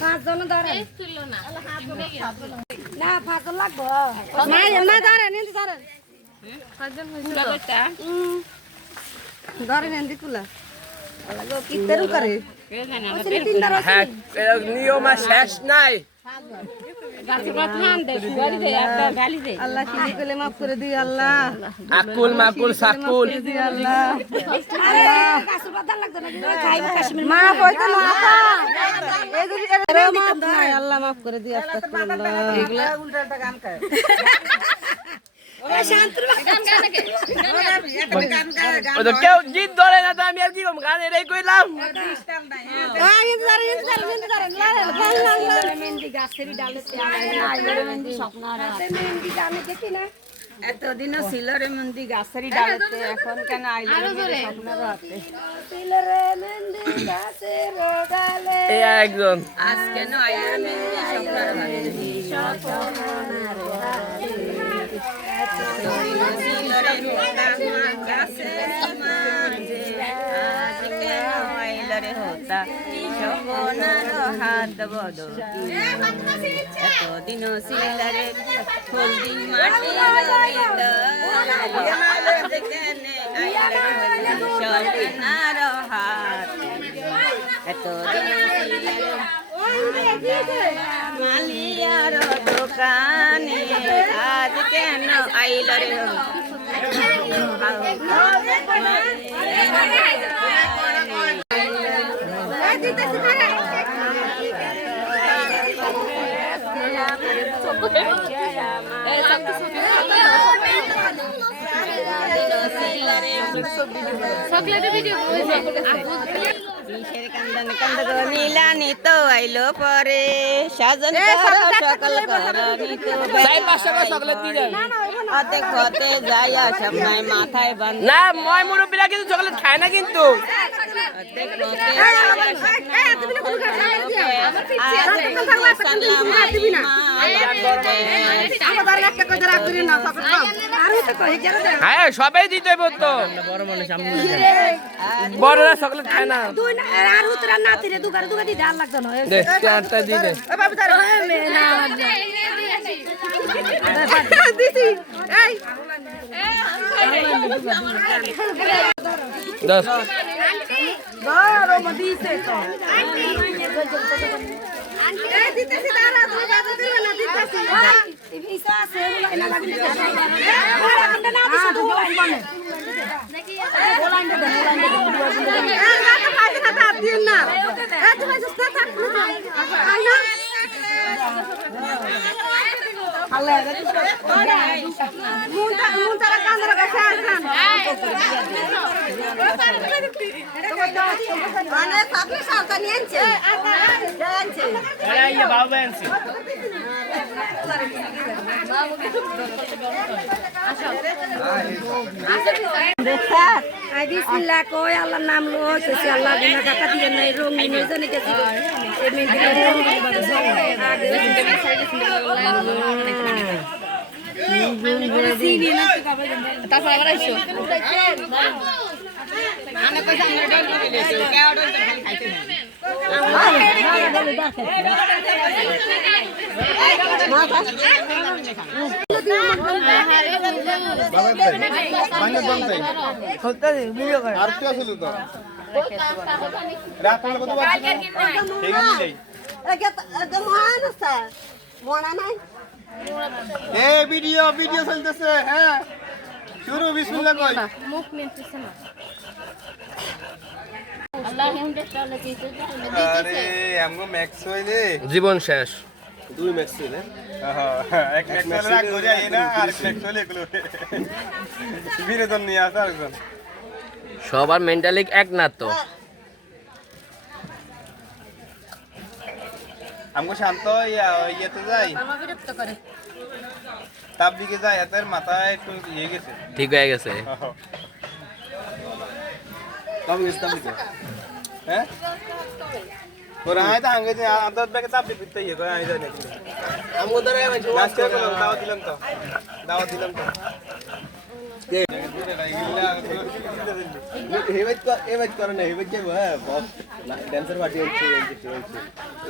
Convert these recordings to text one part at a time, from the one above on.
পাঁচজন ধরেন না পাঁচজন লাগবো ধরেন কুলা করে নিয়ম শেষ নাই আল্লাহ কি বলে মাফ করে দিই আল্লাহ আকুল মাকুল সাকুল মাফ হইতো না আল্লাহ মাফ করে দিই কেউ জিত ধরে না তো আমি আর কি গান এটাই কইলাম এতদিনও সিলরে মেহেন্দি গাছেরই ডালেতে এখন কেন একজন আজ কেন আইলের মেহেন্দি হাত এতদিন সিলারে ফুলদিন মাটি সরনার হাত এতদিন মালিয়ার দোকানে আজ কেন আইল রে নীলানি তো আইলো পরে সাজন সকল অর্ধেক হতে যাইয়া সব নাই মাথায় বান্ধ না ময় মুরব্বীরা কিন্তু চকলেট খায় না কিন্তু হ্যাঁ সবাই দিতে বলতো বড়রা চকলেট খায় না দশ কই আল্লাহর নাম লইছে আল্লাহ গুনা কাটা দিয়ে নাই রঙিন জনে কে তারপর আবার আইছো আমি কই সামনে ডল দিলেছো কে অর্ডার করে খাইতে না ভিডিও চলতেছে হ্যাঁ শুরু বিসমিল্লাহ কই মুখ নিতেছে না আরে আমগো ম্যাক্স হইলে জীবন শেষ দুই ম্যাক্স হইলে এক ম্যাক্স রাখ করে আই না আর ম্যাক্স হইলে এগুলো বিনোদন নিয়ে আসা আরেকজন সবার মেন্টালি এক না তো আমগো শান্ত ইয়েতে যাই আমার বিরক্ত করে তাপ দিকে যায় এতের মাথায় একটু ইয়ে গেছে ঠিক হয়ে গেছে কম গেছে হ্যাঁ ওরা আয় তো আগে যে আদত ব্যাগে চাপ দিতে ইয়ে করে আই যায় নাকি আমি ওদের নাস্তা করলাম দাওয়াত দিলাম তো হেবাইট করে না হেবাইট যাবো হ্যাঁ বস ড্যান্সার পার্টি হচ্ছে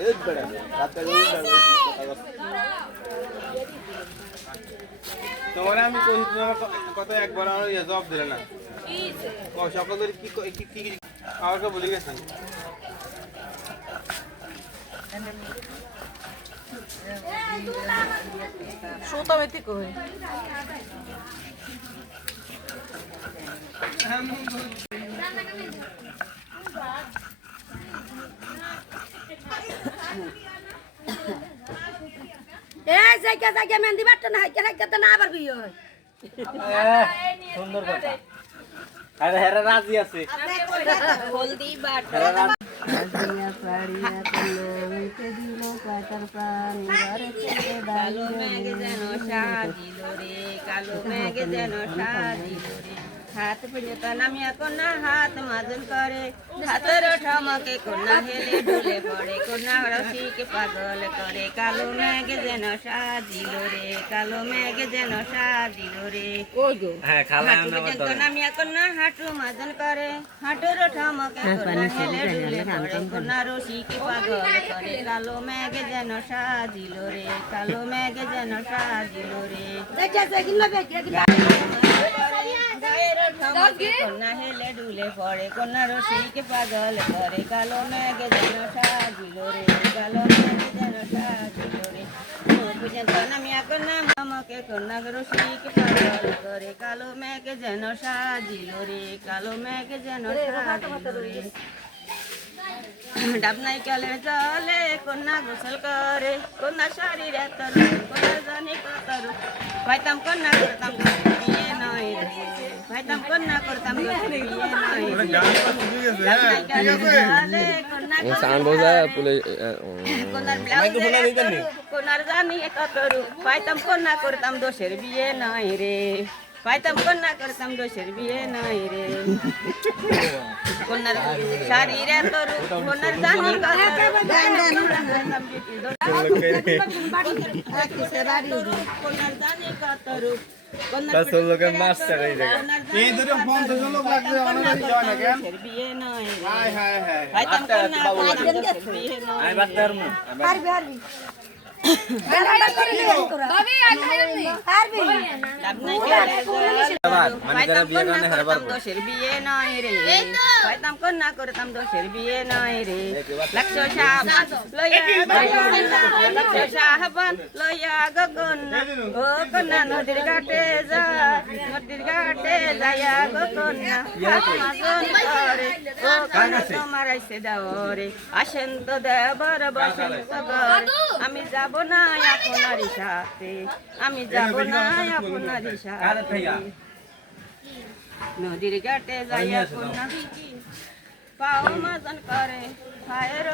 এই বেড়া রাত তোমার আমি কইছি তোমার কত একবার আর জব দিলে না সকলের কি কি আমাকে বলে গেছেন Suta meti koi. এই জায়গা মেহেন্দি বাট্টা না হাইকে হাইকে না আবার বিয়ে হয় সুন্দর কথা আরে হেরা রাজি আছে হলদি বাট কালো মেঘ যেন সাজিল রে কালো মেঘ যেন সাজিল রে হাত পর্যন্ত নামিয়া কন্যা হাত মাজন করে হাতের ঠমকে কন্যা হেলে ঢুলে পড়ে কন্যা রসিকে পাগল করে কালো মেঘ যেন সাজিল রে কালো মেঘ যেন সাজিল রে হ্যাঁ খালা হাঁটু পর্যন্ত নামিয়া কন্যা হাঁটু মাজন করে হাঁটুর ঠমকে কন্যা হেলে ঢুলে পড়ে কন্যা রসিকে পাগল করে কালো মেঘ যেন সাজিল রে কালো মেঘ যেন সাজিল রে কন্যা হেলে ডুলে পড়ে কন্যা রসিকে পাগল করে কালো মেঘ যেন সাজিল রে কালো মেঘ যেন সাজিল রে পর্যন্ত নামিয়া কন্যা মামাকে কন্যা রসিকে পাগল করে কালো মেঘ যেন সাজিল রে কালো মেঘ যেন সাজিল রে ডাবনাই কালে জলে কন্যা গোসল করে কন্যা শাড়ির এত কন্যা জানি কত পাইতাম কন্যা করতাম বিয়ে নয় রে পাইতাম কন্যা করতাম বিয়ে নয় ডাবনাই কালে জলে কন্যা কন্যার ব্লাউজ কন্যার জানি কত পাইতাম কন্যা করতাম দোষের বিয়ে নয় রে পাইতাম কন্যা করতাম দোষের বিয়ে নয় রে কন্যার শাড়ির এত কন্যার জানি কন্যার জানি কত রূপ বিয়ে নয় পাইতাম কন্যা বিয়ে নয় দোষের বিয়ে নয় রে পাইতাম কন্যা করতাম দোষের বিয়ে নয় রে লক্ষ সাহাবান লইয়া গগন ও কন্যা নদীর ঘাটে যাইয়া গো কন্যা মাজন করে ও কন্যা তোমার আইসে দাও রে আসেন তো দেবর বসেন তো ঘর আমি যাব না আপনারই সাথে আমি যাব না আপনারই সাথে নদীর ঘাটে যাইয়া কন্যা পাও মাজন করে ফায়ের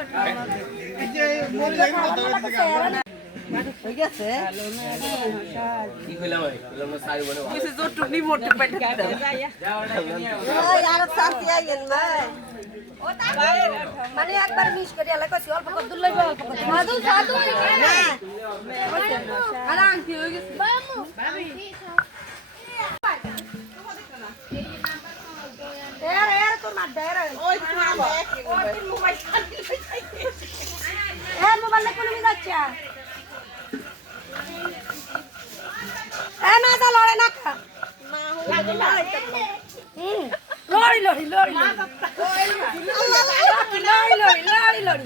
মানে একবার মিস করে এলাকা কইছি অল্প কত দূর লইব অল্প কত মাদু সাদু না আরে আন্টি হই গেছে এর তোর মা দের ওই মোবাইল এ মোবাইলে কোন মি যাচ্ছে এ না দা লড়ে না খা লড়ি লড়ি লড়ি লড়ি লড়ি লড়ি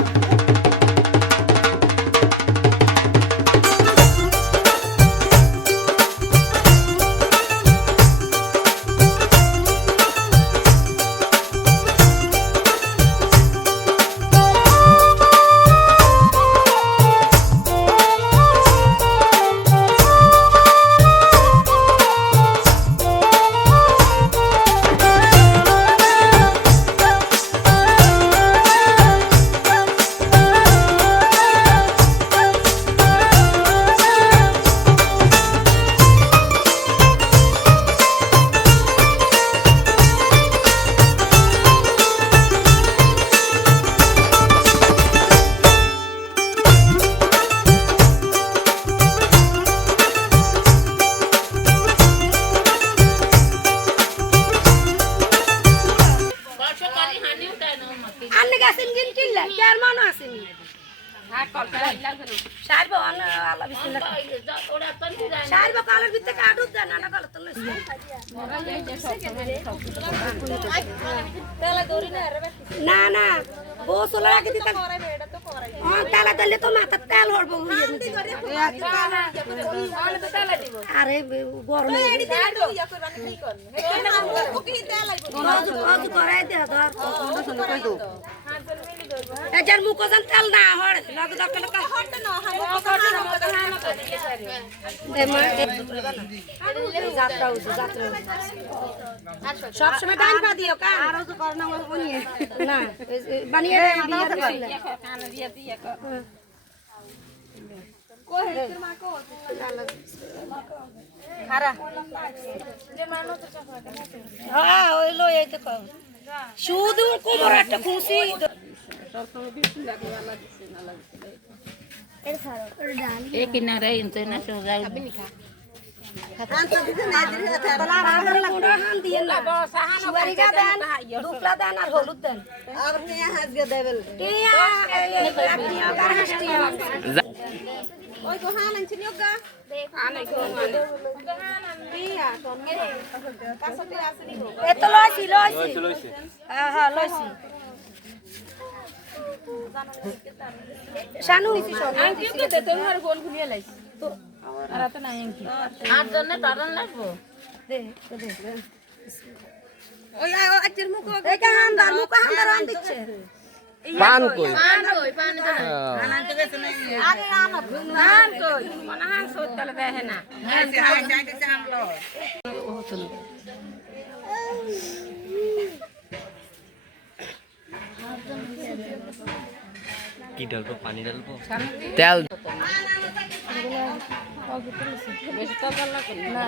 আন্নে গেছেন কিন কিনলে কেয়ার মানো আসেনি সারবো আল্লাহ বিসমিল্লাহ সারবো কালের ভিতরে কাটুক দেন না কালে তো না না ও সোলা রাখি দিতে হ্যাঁ তেলা দিলে তো মাথা তেল হড়বো আরে গরম করাই দে ধর এটার মুখোজন তেল না হড় লগ দক লগ হড় না যাত্রা সব সময় টাইম পা দিও কান আর তো কর না বনিয়ে না বানিয়ে বিয়া দিছিল কান দিয়া দিয়া কই হের মা কো খারা যে মানো তো হ্যাঁ ওই লো এই তো কও শুধু কোমর একটা খুশি সব সময় বিস্কুট লাগে আলা দিছে না লাগছে এর খারো ডাল এ কিনারে ইনতে না সোজা হান তো দিতে না দিতে তালা রাগর লাগবে হান দিয়ে না সুয়ারি গা দেন দুপলা দেন আর হলুদ দেন আর নিয়া হাজ গে দেবেল টিয়া আপনিও গার হাসটিয়া ওই গো হান আনছি নিয়োগা আনাই গো হান আনবিয়া কোন মেরে কাছতে আসনি গো এত লইছি হ্যাঁ হ্যাঁ লইছি শানু আংটি কে দে তোমার গোল ঘুরিয়ে লাইছি তো আর তো নাই আংটি আর জন্য দাঁড়ান লাগবো দে দে ওই আজের মুখ এই কাহান দার মুখ কাহান দার আন দিচ্ছে পান কই পান আনতে গেছে না আরে আন কই মনে হান সত তালে দেহে না যাইতেছে আমলো কি ডালবো পানি ডালবো তেল বেশি তো ভালো লাগে না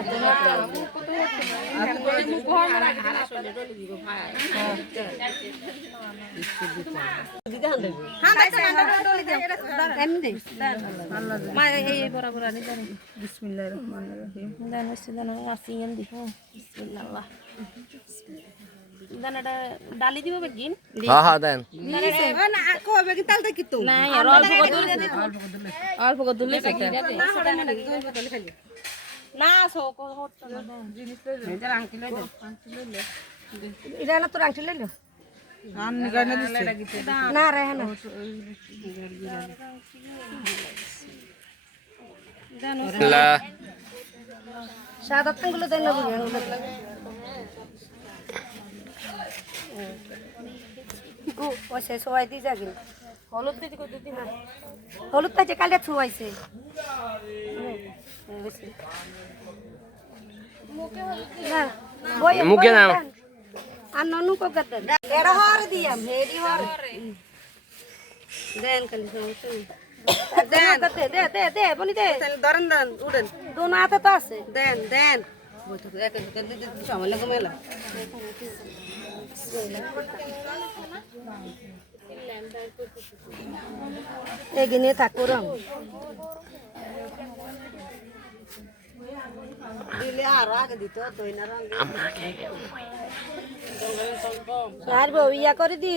মুখ ঘর মারা হারা চলে ডলি দিব ভাই দিদান দেব হ্যাঁ ভাই ডলি দে এমনি মা এই বরাবর আনি দেন বিসমিল্লাহির রহমানির রহিম দেন ওসিদান আসিয়েন দি বিসমিল্লাহ দানাটা ডালি দিব বেগিন হ্যাঁ হ্যাঁ দেন না কো বেগিন তালটা কি তো না অল্প কত দুলে না সো কো হট না জিনিস লইলো এটা আংটি লইলো এটা না তোর আংটি লইলো আন গানা দিছে না রে না লা সাদা তঙ্গুলো দেন না গো ওসে সবাই দি যাগিন হলুদ দিতে কত দিন না হলুদ তাজে কালে ছুয়াইছে মুখে না আর ননু কো গতে এড় হর দিয়াম হেডি হর দেন কালি সমস্যা দেন গতে দে দে দে বনি দে ধরেন দেন উড়েন দোনো হাতে তো আছে দেন দেন বইতো এক এক দিতে সময় লাগে মেলা এগিনে থাকুর দিলে আর আগে দিত দইনা রং আর বউ ইয়া করে দি